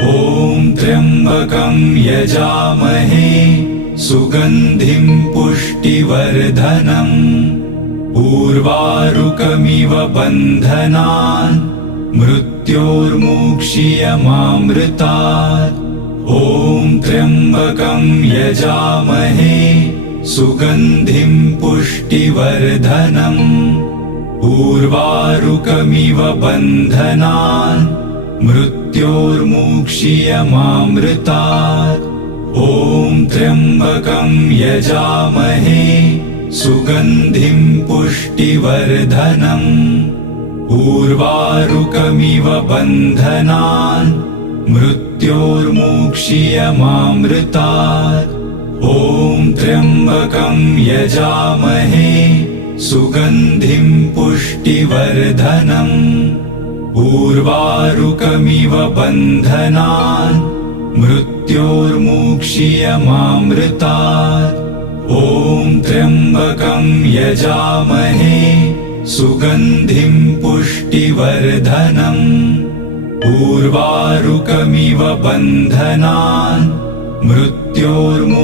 ॐ त्र्यम्बकं यजामहे सुगन्धिं पुष्टिवर्धनम् उर्वारुकमिव बन्धनान् मृत्योर्मुक्षीयमामृतात्। ॐ त्र्यम्बकं यजामहे सुगन्धिं पुष्टिवर्धनम् उर्वारुकमिव बन्धनान् मृत्योर्मुक्षीयमामृतात्। ॐ त्र्यम्बकं यजामहे सुगन्धिं पुष्टिवर्धनम् उर्वारुकमिव बन्धनान् मृत्योर्मुक्षीयमामृतात्। ॐ त्र्यम्बकं यजामहे सुगन्धिं पुष्टिवर्धनम् उर्वारुकमिव बन्धनान् मृत्योर्मुक्षीयमामृतात्। ॐ त्र्यम्बकं यजामहे सुगन्धिं पुष्टिवर्धनम् उर्वारुकमिव बन्धनान् मृत्योर्मुक्षीयमामृतात्।